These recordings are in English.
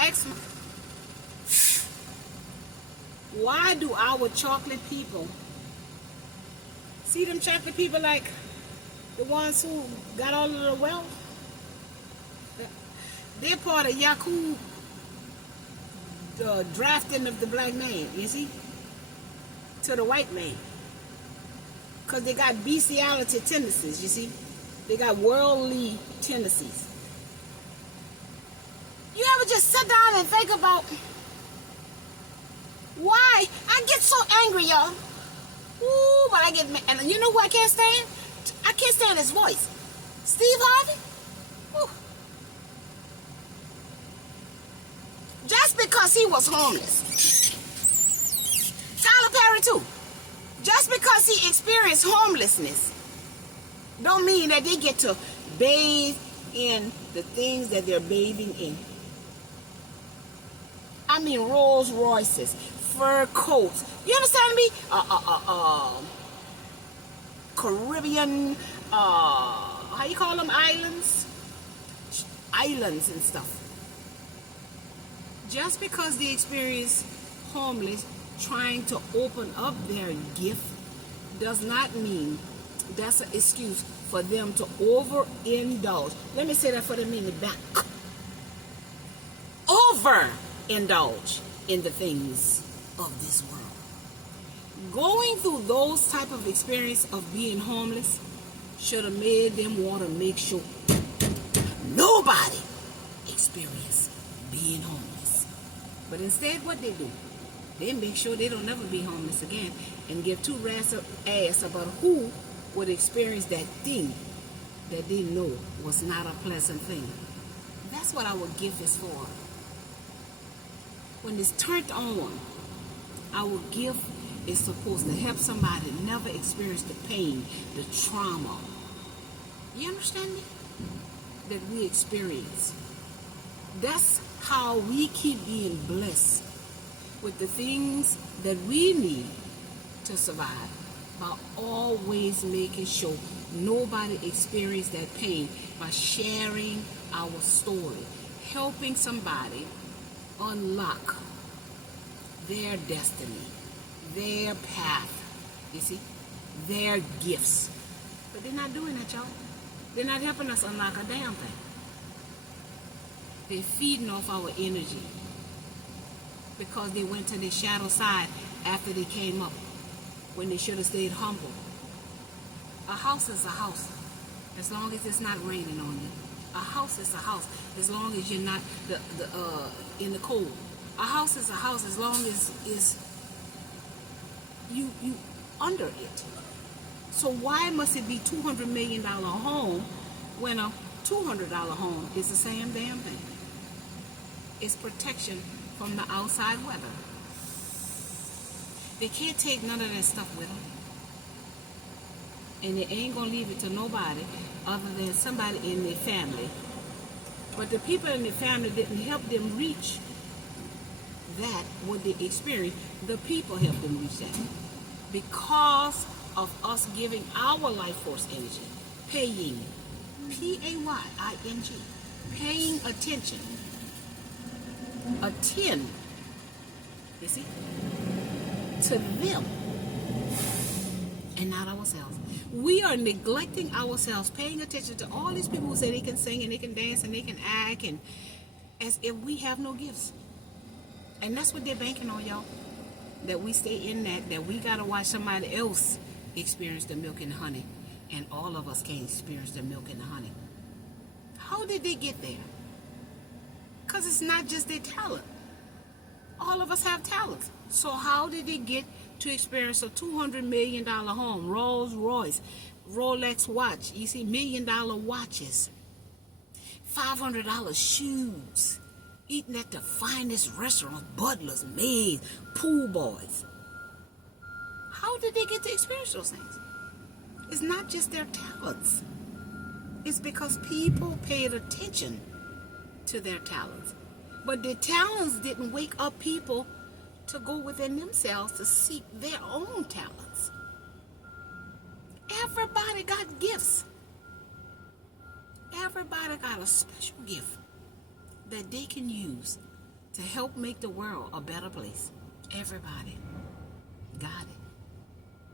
ask me, why do our chocolate people, see them chocolate people like the ones who got all of the wealth? They're part of Yaku drafting of the black man, you see, to the white man. Because they got bestiality tendencies, you see. They got worldly tendencies. You ever just sit down and think about why? I get so angry, y'all. Ooh, but I get mad. And you know who I can't stand? I can't stand his voice. Steve Harvey? Ooh. Just because he was homeless. Tyler Perry too. Just because he experienced homelessness don't mean that they get to bathe in the things that they're bathing in. I mean Rolls Royces, fur coats. You understand me? Caribbean, how you call them, islands? Islands and stuff. Just because they experience homeless trying to open up their gift does not mean that's an excuse for them to overindulge. Let me say that for the minute back. Overindulge in the things of this world. Going through those type of experience of being homeless should have made them want to make sure nobody experience being homeless. But instead, what they do? They make sure they don't ever be homeless again and give two rats of ass about who would experience that thing that they know was not a pleasant thing. That's what our gift is for. When it's turned on, our gift is supposed to help somebody never experience the pain, the trauma. You understand me? That we experience. That's how we keep being blessed with the things that we need to survive, by always making sure nobody experience that pain, by sharing our story, helping somebody unlock their destiny, their path, you see, their gifts. But they're not doing that, y'all. They're not helping us unlock a damn thing. They're feeding off our energy because they went to the shadow side after they came up, when they should have stayed humble. A house is a house as long as it's not raining on you. A house is a house as long as you're not in the cold. A house is a house as long as you under it. So why must it be $200 million home when a $200 home is the same damn thing? It's protection from the outside weather. They can't take none of that stuff with them. And they ain't gonna leave it to nobody other than somebody in their family. But the people in their family didn't help them reach that, what they experienced. The people helped them reach that. Because of us giving our life force energy, paying, P-A-Y-I-N-G, paying attention, attend, you see, to them and not ourselves. We are neglecting ourselves, paying attention to all these people who say they can sing and they can dance and they can act, and as if we have no gifts. And that's what they're banking on, y'all. That we stay in that we gotta watch somebody else experience the milk and honey, and all of us can't experience the milk and the honey. How did they get there? Because it's not just their talent. All of us have talents. So how did they get to experience a $200 million home, Rolls Royce, Rolex watch, you see, $1 million watches, $500 shoes, eating at the finest restaurants, butlers, maids, pool boys? How did they get to experience those things? It's not just their talents. It's because people paid attention to their talents. But their talents didn't wake up people to go within themselves to seek their own talents. Everybody got gifts. Everybody got a special gift that they can use to help make the world a better place. Everybody got it.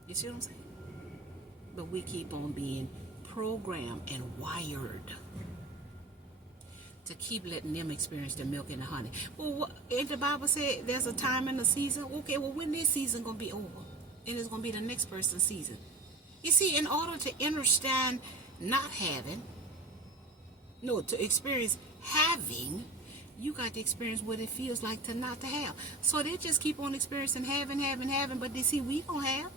You see what I'm saying? But we keep on being programmed and wired to keep letting them experience the milk and the honey. Well, what, if the Bible said there's a time and a season, okay, well, when this season going to be over? And it's going to be the next person's season. You see, in order to understand not having, no, to experience having, you got to experience what it feels like to not to have. So they just keep on experiencing having, but they see we don't have.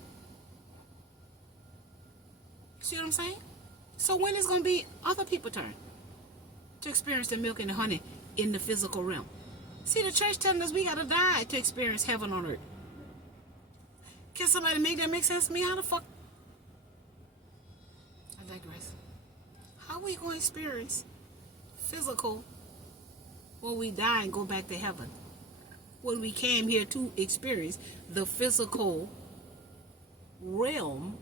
See what I'm saying? So when is going to be other people's turn to experience the milk and the honey in the physical realm? See, the church telling us we got to die to experience heaven on earth. Can somebody make that make sense to me? How the fuck? I digress. How are we going to experience physical when we die and go back to heaven? When we came here to experience the physical realm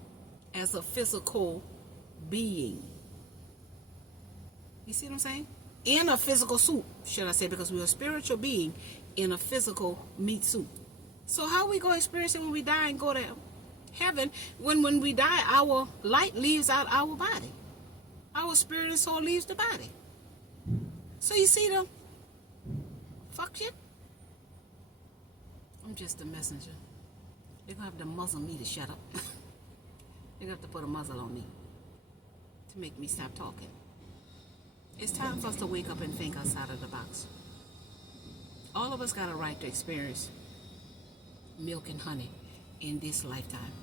as a physical being. You see what I'm saying? In a physical suit, should I say, because we're a spiritual being in a physical meat suit. So how are we going to experience it when we die and go to heaven? When we die, our light leaves out our body. Our spirit and soul leaves the body. So you see them? Fuck shit. I'm just a messenger. They're going to have to muzzle me to shut up. They're going to have to put a muzzle on me to make me stop talking. It's time for us to wake up and think outside of the box. All of us got a right to experience milk and honey in this lifetime,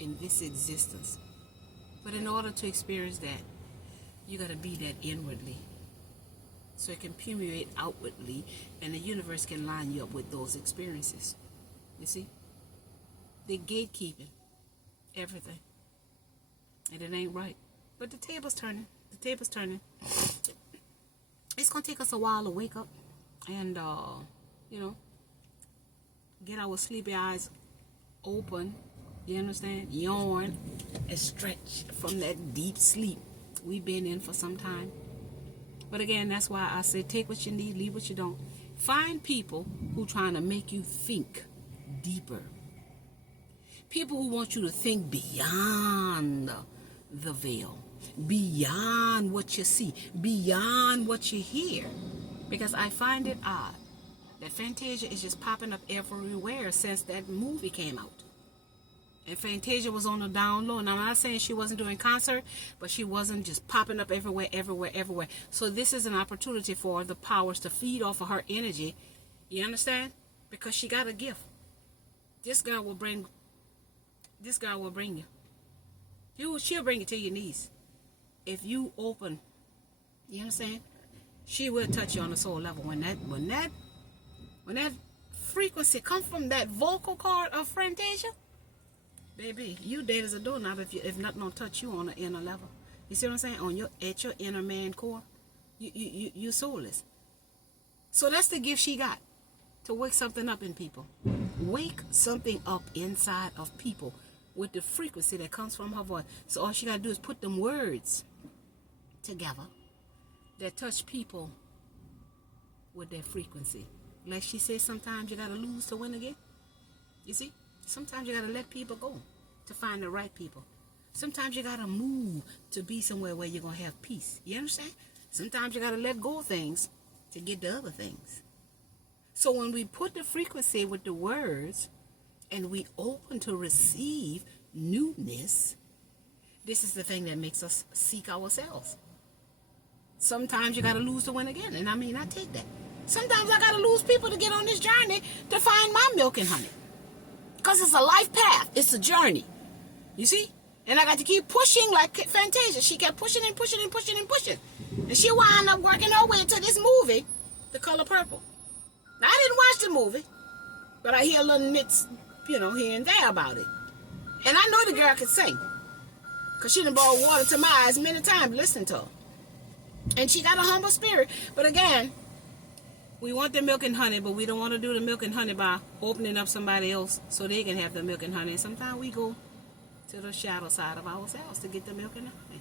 in this existence. But in order to experience that, you got to be that inwardly, so it can permeate outwardly, and the universe can line you up with those experiences. You see? They're gatekeeping everything, and it ain't right. But the table's turning. The table's turning. It's gonna take us a while to wake up and get our sleepy eyes open. You understand? Yawn and stretch from that deep sleep we've been in for some time. But again, that's why I say take what you need, leave what you don't. Find people who trying to make you think deeper. People who want you to think beyond the veil, beyond what you see, beyond what you hear. Because I find it odd that Fantasia is just popping up everywhere since that movie came out. And Fantasia was on the down low. Now, I'm not saying she wasn't doing concert, but she wasn't just popping up everywhere. So this is an opportunity for the powers to feed off of her energy. You understand? Because she got a gift. This girl will bring you. She'll bring you to your knees. If you open, you understand? She will touch you on the soul level. When that frequency comes from that vocal cord of Fantasia, baby, you dead as a doorknob if nothing don't touch you on the inner level. You see what I'm saying? At your inner man core, you soulless. So that's the gift she got, to wake something up in people. Wake something up inside of people with the frequency that comes from her voice. So all she got to do is put them words together that touch people with their frequency. Like she says, sometimes you got to lose to win again. You see? Sometimes you got to let people go to find the right people. Sometimes you got to move to be somewhere where you're going to have peace. You understand? Sometimes you got to let go of things to get the other things. So when we put the frequency with the words and we open to receive newness, this is the thing that makes us seek ourselves. Sometimes you got to lose to win again. And I mean, I take that. Sometimes I got to lose people to get on this journey to find my milk and honey. Because it's a life path. It's a journey. You see? And I got to keep pushing like Fantasia. She kept pushing and pushing and pushing and pushing. And she wound up working her way to this movie, The Color Purple. Now, I didn't watch the movie, but I hear little nits, here and there about it. And I know the girl could sing. Because she done brought water to my eyes many times listening to her. And she got a humble spirit. But again, we want the milk and honey, but we don't want to do the milk and honey by opening up somebody else so they can have the milk and honey. And sometimes we go to the shadow side of ourselves to get the milk and honey.